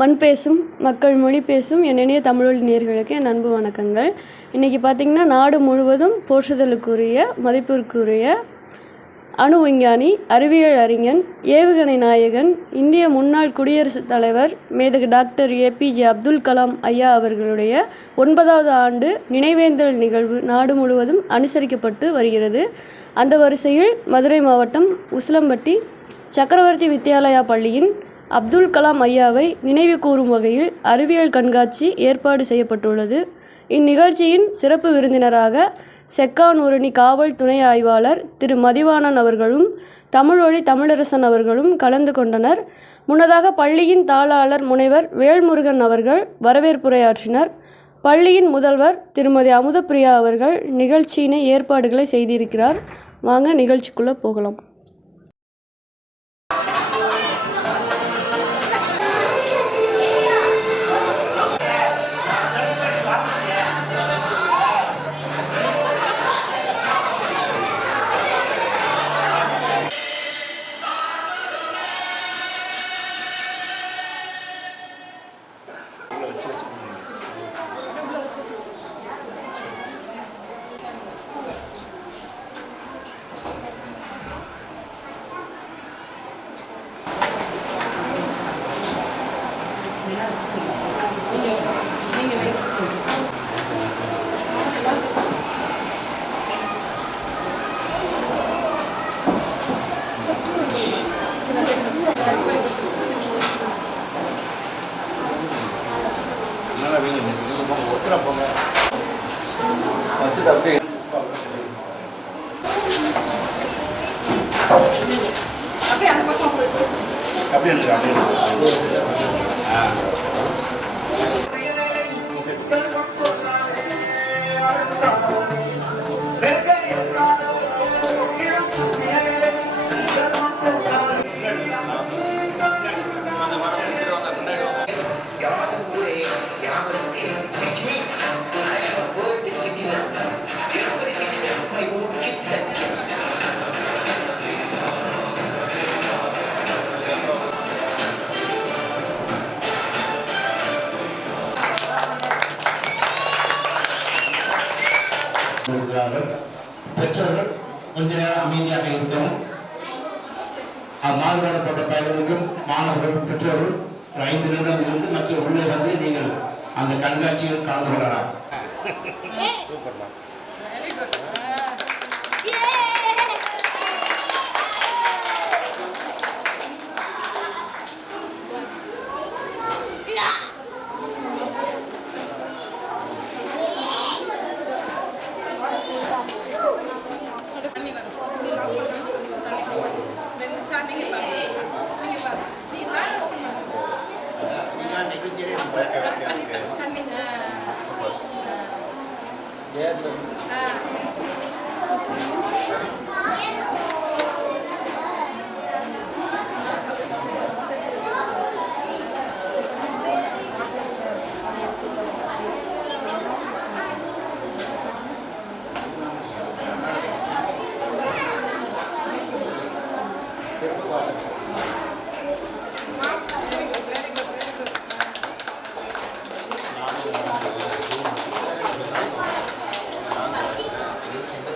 மண் பேசும் மக்கள் மொழி பேசும் என் இனிய தமிழொலி நேயர்களுக்கு என் அன்பு வணக்கங்கள். இன்றைக்கி பார்த்திங்கன்னா நாடு முழுவதும் போற்றுதலுக்குரிய மதிப்பிற்குரிய அணு விஞ்ஞானி, அறிவியல் அறிஞன், ஏவுகணை நாயகன், இந்திய முன்னாள் குடியரசுத் தலைவர் மேதகு டாக்டர் APJ அப்துல் கலாம் ஐயா அவர்களுடைய 9வது ஆண்டு நினைவேந்தல் நிகழ்வு நாடு முழுவதும் அனுசரிக்கப்பட்டு வருகிறது. அந்த வரிசையில் மதுரை மாவட்டம் உசிலம்பட்டி சக்கரவர்த்தி வித்யாலயா பள்ளியின் அப்துல் கலாம் ஐயாவை நினைவு கூறும் வகையில் அறிவியல் கண்காட்சி ஏற்பாடு செய்யப்பட்டுள்ளது. இந்நிகழ்ச்சியின் சிறப்பு விருந்தினராக செக்கானூரணி காவல் துணை ஆய்வாளர் திரு மதிவாணன் அவர்களும் தமிழொலி தமிழரசன் அவர்களும் கலந்து கொண்டனர். முன்னதாக பள்ளியின் தாளாளர் முனைவர் வேல்முருகன் அவர்கள் வரவேற்புரையாற்றினர். பள்ளியின் முதல்வர் திருமதி அமுதப்பிரியா அவர்கள் நிகழ்ச்சியினை ஏற்பாடுகளை செய்திருக்கிறார். வாங்க நிகழ்ச்சிக்குள்ளே போகலாம். பெற்றோர்கள் கொஞ்ச நேரம் அமைதியாக இருக்கவும், மாறுபடப்பட்ட பயிர்களுக்கும் மாணவர்கள் பெற்றோர்கள் 5 நிமிடம் இருந்து மற்ற உள்ளே வந்து நீங்கள் அந்த கண்காட்சியில் கலந்து கொள்ளலாம்.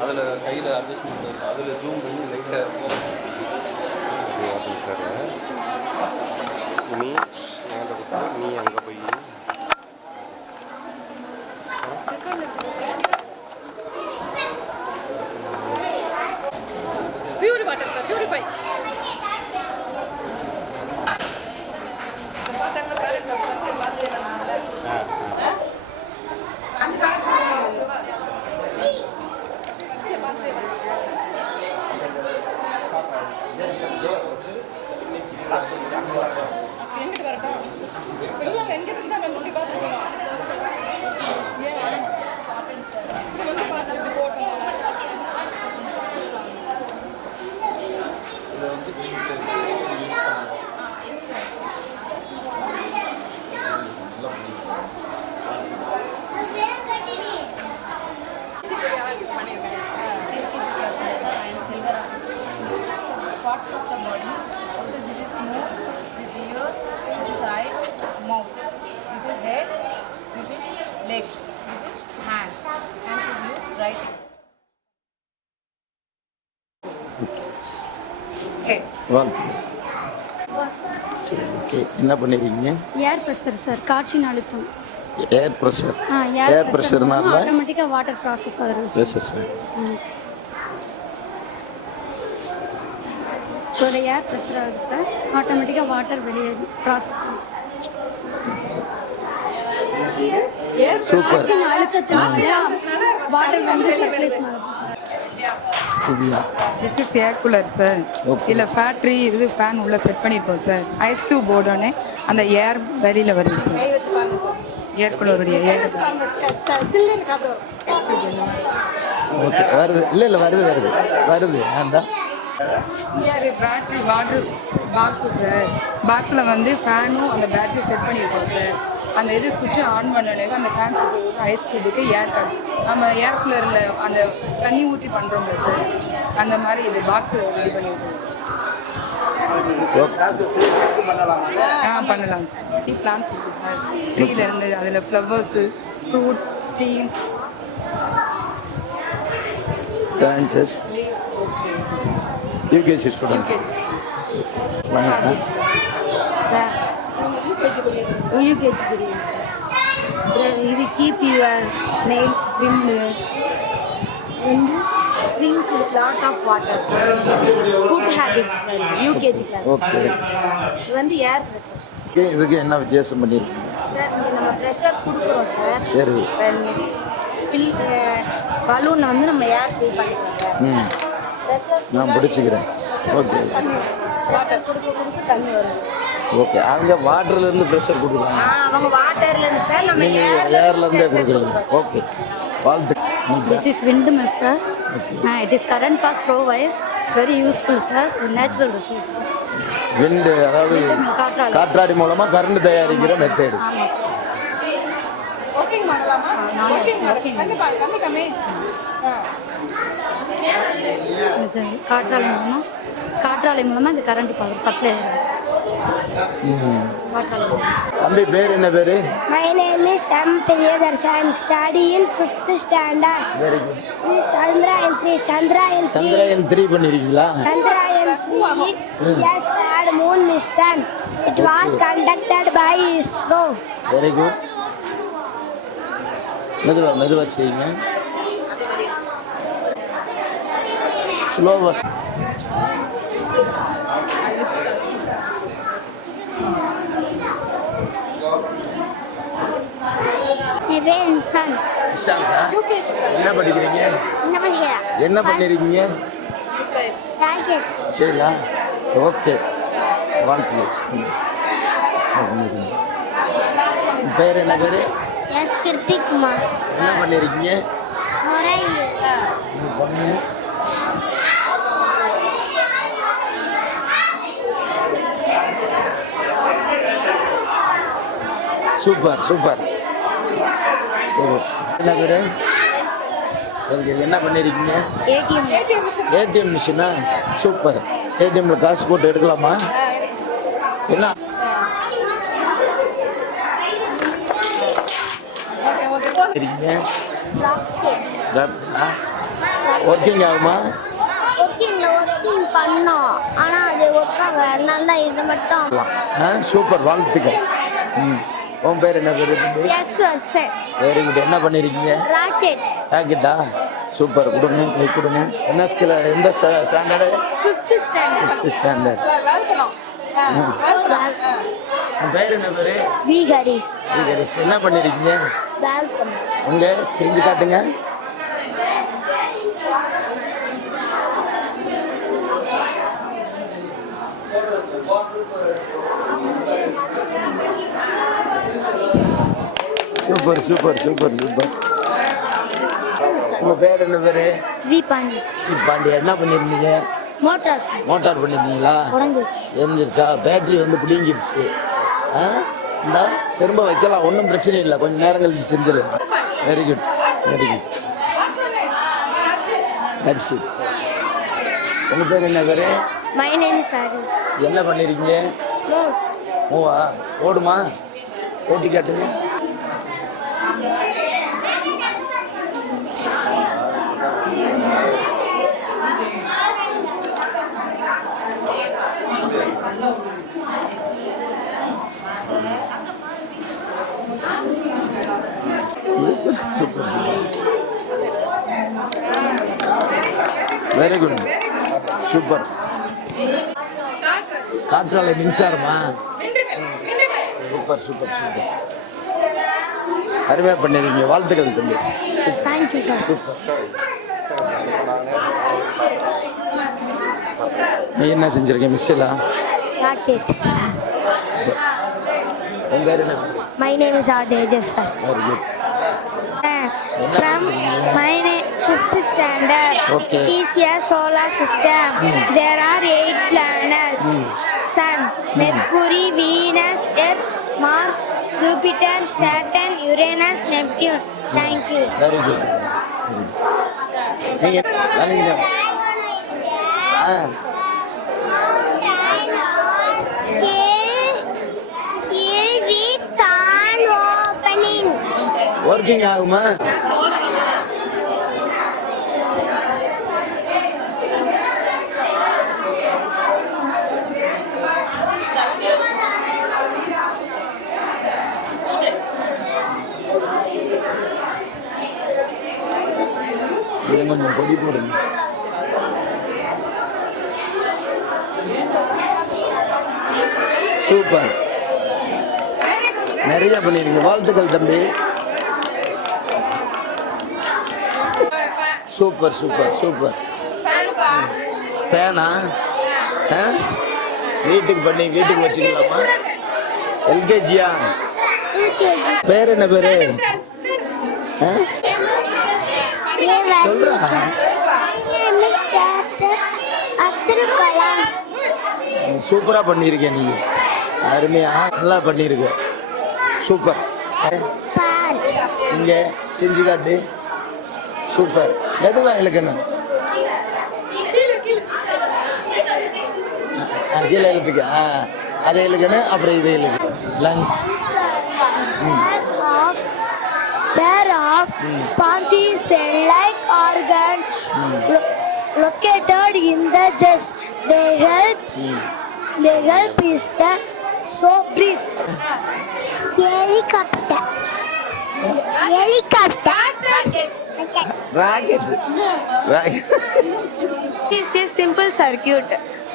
அதில் கையில் அட்ஜஸ்ட்மெண்ட் அதில் ஜூம் பண்ணி லைட்டாக நீ மேலே கொடுத்து நீ அங்கே போய் பியூரி வாட்டர் சார், பியூரிஃபை எங்கிட்டு வரட்டும். leg. This is hands. Hands is used right. Head. சரி ஓகே என்ன பண்ணிருக்கீங்க? ஏர் ப்ரெஷர் சார், காற்றின் அழுத்தம். ஏர் ப்ரெஷர். ஏர் ஏர் ப்ரெஷர்னால ஆட்டோமேட்டிக்காக வாட்டர் ப்ராசஸ் ஆகுது சார். ஒரு ஏர் ப்ரெஷர் ஆகுது சார், ஆட்டோமேட்டிக்காக வாட்டர் வெளியே ப்ராசஸ் ஆகுது சார். சூப்பர். காற்றின் அழுத்தத்தினால வாட்டர் வந்து சர்க்குலேஷன் ஆகுது. This is air cooler sir. இதில் ஃபேக்ட்ரி இது ஃபேன் உள்ளே செட் பண்ணியிருக்கோம் சார். ஐஸ் டியூப் போர்டோன்னு அந்த ஏர் வெளியில் வருது சார். ஏர் கூலருடைய ஏர் ஓகே வருது. இல்லை வருது வருது வருது அந்த இது பேட்ரி வாட்டர் பாக்ஸு சார். பாக்ஸில் வந்து ஃபேனும் அந்த பேட்டரி செட் பண்ணியிருக்கோம் சார். அந்த இது சுவிட்சை ஆன் பண்ணோடனே அந்த ஃபேன் சுவிட்ச் ஐஸ் கியூபுக்கு ஏர் கார்டு நம்ம ஏர் கூலரில் அந்த தண்ணி ஊற்றி பண்ணுறோம்ல சார், அந்த மாதிரி இது பாக்ஸு ரெடி பண்ணியிருக்கோம். பண்ணலாம் சார். டீ பிளான்ஸ் இருக்குது சார். ட்ரீலேருந்து அதில் flowers, fruits, stem, branches UKG student. இது keep your nails trimmed drink lot of water. Good habits UKG class. Okay இது வந்து ஏர் ப்ரெஷர் இதுக்கு என்ன வித்தியாசம் பண்ணியிருக்கீங்க? சார். இங்கே நம்ம ப்ரெஷர் கொடுக்குறோம் சார். சரி. ஃபில் பலூனில் வந்து நம்ம ஏர் ஃபில் பண்ணிக்கிறோம் சார். ப்ரெஷர் நான் பிடிச்சிக்கிறேன். ஓகே ப்ரெஷர் கொடுக்க தண்ணி வரும் சார். ஓகே அவங்க வாட்டர்லேருந்து ப்ரெஷர் கொடுக்குறாங்க, அவங்க வாட்டர்லேருந்து சார், நம்ம நீங்கள் ஏர்லேருந்தே கொடுக்குறீங்க. ஓகே வாழ்த்து. This is windmill sir. It is current pass throw wire. Very useful sir. Natural resource. விண்டு அதாவது காற்றாலை. காற்றாடி மூலமாக கரண்ட் தயாரிக்கிற மெத்தேடு. ஆமாம் சார். காற்றாலை மூலமாக இந்த கரண்ட் பவர் சப்ளை ஆகுது சார். காற்றாலை மூலமாக. தம்பி பேர் என்ன பேர்? My name is Sam Priyadarsh. I am studying 5th standard. Very good. Chandrayaan 3. Chandrayaan 3 பண்ணிருக்கீங்களா? Chandrayaan 3 is third moon mission. It was conducted by ISRO. Very good. மெதுவா செய்யுங்க. ஸ்லோவா. My name is San. விஷாலா? என்ன படிக்கிறீங்க? என்ன பண்ணிருக்கீங்க? சரியா? ஓகே வாழ்த்து. பேர் என்ன பேர்? Yes, Kirtik Kumar. என்ன பண்ணிருக்கீங்க? பொண்ணு சூப்பர் சூப்பர். என்ன பேர்? என்ன பண்ணிருக்கீங்க? ஏடிஎம் மிஷினா? சூப்பர். ஏடிஎம்ல காசு போட்டு எடுக்கலாமா? என்ன ஒர்க்கிங் ஆகுமா? ஒர்க்கிங் பண்ணோம், ஆனால் அது ஒர்க் ஆகல. அதனால தான் இது மட்டும். சூப்பர் வாழ்த்துக்கள். உன் பேர் என்ன பேர்? Yes sir. Very good. என்ன பண்ணிருக்கீங்க? ராக்கெட். ராக்கெட்டா? சூப்பர். கொடுங்க கை கொடுங்க. என்ன ஸ்கில்? எந்த standard? 5th standard. 5th standard. உன் பேர் என்ன பேர்? வி ஹரிஸ். என்ன பண்ணிருக்கீங்க? வெல்கம். உங்க செஞ்சு காட்டுங்க. Super super super super. உங்க பேர் என்ன பேரு? வி பாண்டி. பாண்டி. என்ன பண்ணிருந்தீங்க? மோட்டார். மோட்டார் பண்ணிருந்தீங்களா? எந்திரிச்சா பேட்டரி வந்து பிடிங்கிடுச்சு. இந்தா திரும்ப வைக்கலாம், ஒன்றும் பிரச்சனை இல்லை. கொஞ்சம் நேரம் கழிச்சு செஞ்சிடலாம். Very good very good. Nurse. உங்க பேர் என்ன பேரு? My name is Harish. என்ன பண்ணிருக்கீங்க? ஓவா ஓடுமா? ஓட்டி காட்டுங்க. Super very good super. காற்றாலை மின்சாரமா? Super super super. அருமையாக பண்ணிருக்கீங்க, வாழ்த்துக்கள் தம்பி. Thank you sir. சூப்பர். நீ என்ன செஞ்சிருக்கேன் மிஸ்ஸெல்லாம்? ராக்கெட். உங்க பேர் என்ன? My name is R. Tejaswar. Very good. From my 5th standard. Okay. It is a solar system. There are 8 planets. Sun, Mercury, Venus, Earth, Mars, Jupiter, Saturn, Uranus, Neptune. Thank you. Very good. நீங்கள் வேலைங்க. Working ஆகுமா? இதை கொஞ்சம் பொடி போடுங்க. Super, நிறைய பண்ணிருங்க, வாழ்த்துக்கள் தம்பி. Super super super. ஃபேனா? வீட்டுக்கு பண்ணி வீட்டுக்கு வச்சுக்கலாமா? எல்கேஜியா? பேர் என்ன பேரு? சொல்றா. சூப்பரா பண்ணிருக்க நீ, அருமையா நல்லா பண்ணிருக்க, சூப்பர். இங்க செஞ்சு காட்டு. சூப்பர். எதுவா இலக்கணும்? கீழே எழுத்துக்கு அதை இலக்கணும், அப்புறம் இதை இலக்கு. Lungs. Pair of spongy cell-like organs located in the chest. They help is the so breathe. Helicopter. Rocket. This is simple circuit.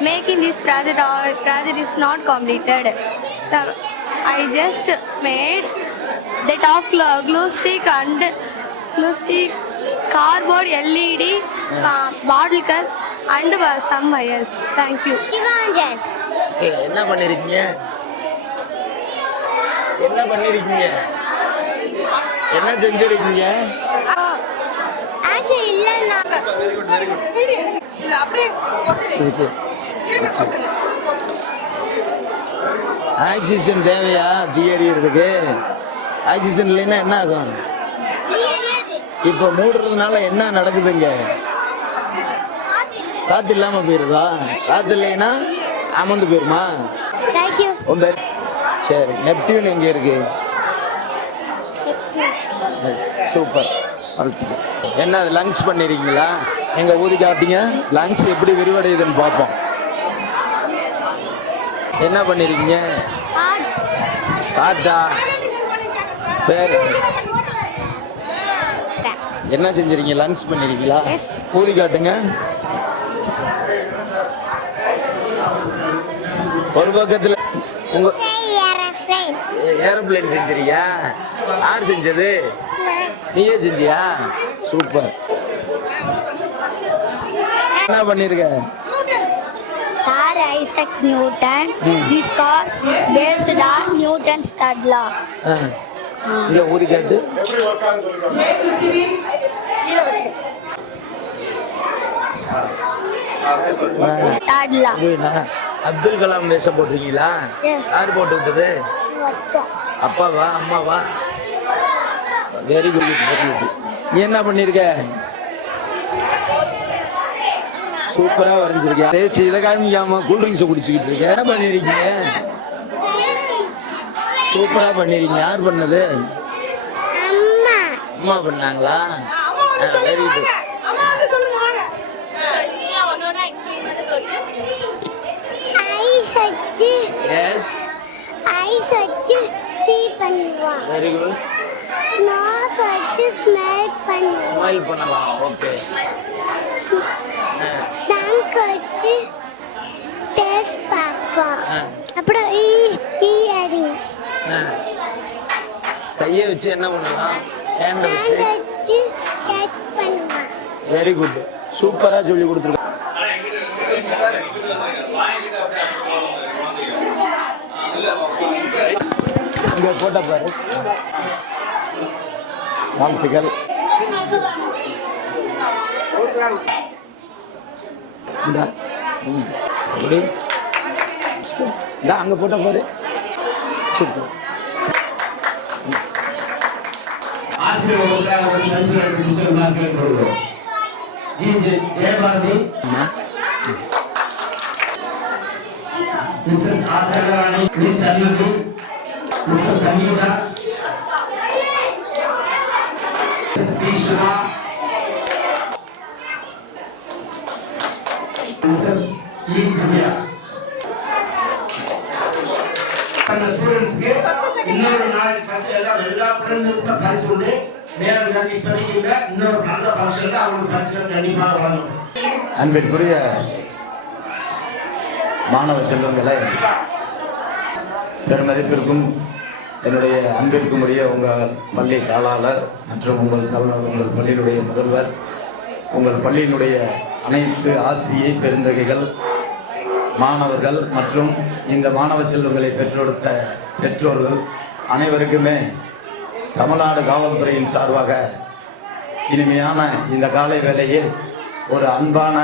Making this project is not completed. I just made that of glue stick and cardboard, LED, bottle cups and some wires. Thank you. என்ன பண்ணிருக்கீங்க? என்ன பண்ணிருக்கீங்க? என்ன செஞ்சிருக்கீங்க? Very good very good. Oxygen தேவையா theory இருக்கு? Oxygen இல்லைன்னா என்ன ஆகும்? இப்போ மூடுறதுனால என்ன நடக்குதுங்க? காத்து இல்லாம போயிருதா? காத்து இல்லைன்னா அமர்ந்து போயிருமா? சரி, நெப்டியூன் எங்க இருக்கு? சூப்பர். என்ன லங்ஸ் பண்ணிருக்கீங்களா? எங்க ஊதி காட்டிங்க, லங்ஸ் எப்படி விரிவடையுதுன்னு பார்ப்போம். என்ன பண்ணிருக்கீங்க? காட்டா? பேர் என்ன செஞ்சிருக்கீங்க? லங்ஸ் பண்ணிருக்கீங்களா? ஊதி காட்டுங்க. ஒரு பக்கத்துல உங்க ஏரோப்ளேன் செஞ்சிருக்கியா? யார் செஞ்சது? நீயே செஞ்சியா? சூப்பர். என்ன பண்ணிருக்க? Sir Isaac Newton. This car based on Newton's third law. இங்க ஊதி காட்டு. Third law. அப்துல் கலாம் வேஷம் போட்டிருக்கீங்களா? யார் போட்டு விட்டது? அப்பாவா அம்மாவா? Very good very good. நீ என்ன பண்ணிருக்க? சூப்பரா வரைஞ்சிருக்கியா? இதை காமிக்காம கூல்ட்ரிங்ஸ் குடிச்சுக்கிட்டு இருக்க. என்ன பண்ணிருக்கீங்க? சூப்பரா பண்ணிருக்கீங்க. யார் பண்ணது? அம்மா பண்ணாங்களா? Very good. I search C பண்ணுவா. Very good. நோஸ் வச்சு ஸ்மைல் பண்ணு. ஸ்மைல் பண்ணலாம். ஓகே. டங்க் வச்சு டேஸ்ட் பார்ப்போம். அப்புறம் இயரிங். கையை வச்சு என்ன பண்ணலாம்? ஹேண்ட் வச்சு டச் பண்ணுவான். Very good. சூப்பராக சொல்லி கொடுத்துருக்கேன். இங்கே போட்ட பாரு. வாழ்த்துக்கள். அப்படி அங்கே போட்ட பாரு. சூப்பர். ஆசிரியர் ஒரு பரிசுகள் கொடுக்கிறோம். G Jayabharathi, Mrs Asakarani, Miss Sanmathi, Mrs Sangeetha, Miss Bhishma, Mrs E Divya. நம்ம ஸ்டூடெண்ட்ஸ்க்கு இன்னொரு நாளைக்கு ஃபர்ஸ்ட் எல்லா பிள்ளைங்களுக்கும் பரிசு உண்டு. நேரம் கண்டி இப்போதைக்கு இல்லை, இன்னொரு நல்ல ஃபங்க்ஷன் அவங்களுக்கு பரிசுகள் கண்டிப்பாக வழங்கும். அன்பிற்குரிய மாணவ செல்வங்களை, பெருமதிப்பிற்கும் என்னுடைய அன்பிற்கும் உரிய உங்கள் பள்ளி தாளாளர் மற்றும் உங்கள் பள்ளியினுடைய முதல்வர், உங்கள் பள்ளியினுடைய அனைத்து ஆசிரியை பெருந்தகைகள், மாணவர்கள் மற்றும் இந்த மாணவ செல்வங்களை பெற்றெடுத்த பெற்றோர்கள் அனைவருக்குமே தமிழ்நாடு காவல்துறையின் சார்பாக இனிமையான இந்த காலை வேளையில் ஒரு அன்பான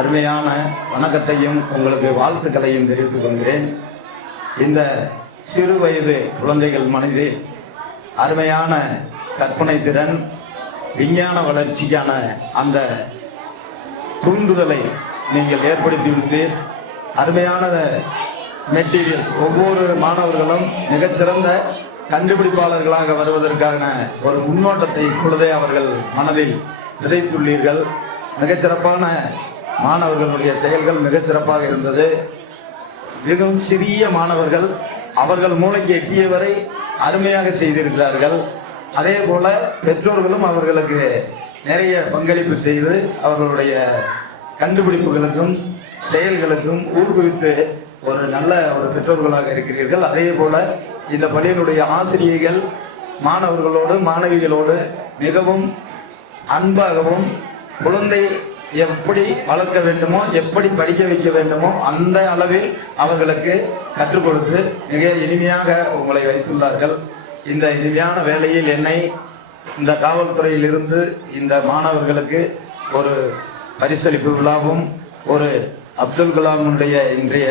அருமையான வணக்கத்தையும் உங்களுக்கு வாழ்த்துக்களையும் தெரிவித்துக் கொள்கிறேன். இந்த சிறு வயது குழந்தைகள் மனதில் அருமையான கற்பனை திறன், விஞ்ஞான வளர்ச்சிக்கான அந்த தூண்டுதலை நீங்கள் ஏற்படுத்திவிட்டு அருமையான மெட்டீரியல்ஸ், ஒவ்வொரு மாணவர்களும் மிகச்சிறந்த கண்டுபிடிப்பாளர்களாக வருவதற்கான ஒரு முன்னோட்டத்தை இப்பொழுதே அவர்கள் மனதில் விதைத்துள்ளீர்கள். மிகச்சிறப்பான மாணவர்களுடைய செயல்கள் மிகச்சிறப்பாக இருந்தது. மிகவும் சிறிய மாணவர்கள் அவர்கள் மூளைக்கு எட்டியவரை அருமையாக செய்திருக்கிறார்கள். அதே போல பெற்றோர்களும் அவர்களுக்கு நிறைய பங்களிப்பு செய்து அவர்களுடைய கண்டுபிடிப்புகளுக்கும் செயல்களுக்கும் ஊக்குவித்து ஒரு நல்ல ஒரு பெற்றோர்களாக இருக்கிறீர்கள். அதே போல இந்த பள்ளியினுடைய ஆசிரியர்கள் மாணவர்களோடு மாணவிகளோடு மிகவும் அன்பாகவும் குழந்தை எப்படி வளர்க்க வேண்டுமோ, எப்படி படிக்க வைக்க வேண்டுமோ அந்த அளவில் அவர்களுக்கு கற்றுக் கொடுத்து மிக இனிமையாக உங்களை வைத்துள்ளார்கள். இந்த இனிமையான வேளையில் என்னை இந்த காவல்துறையில் இருந்து இந்த மாணவர்களுக்கு ஒரு பரிசளிப்பு விழாவும், ஒரு அப்துல் கலாமுடைய இன்றைய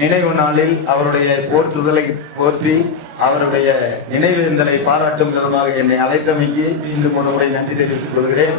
நினைவு நாளில் அவருடைய போற்றுதலை போற்றி அவருடைய நினைவேந்தலை பாராட்டும் விதமாக என்னை அழைத்தமைக்கு மீண்டும் ஒரு முறை நன்றி தெரிவித்துக் கொள்கிறேன்.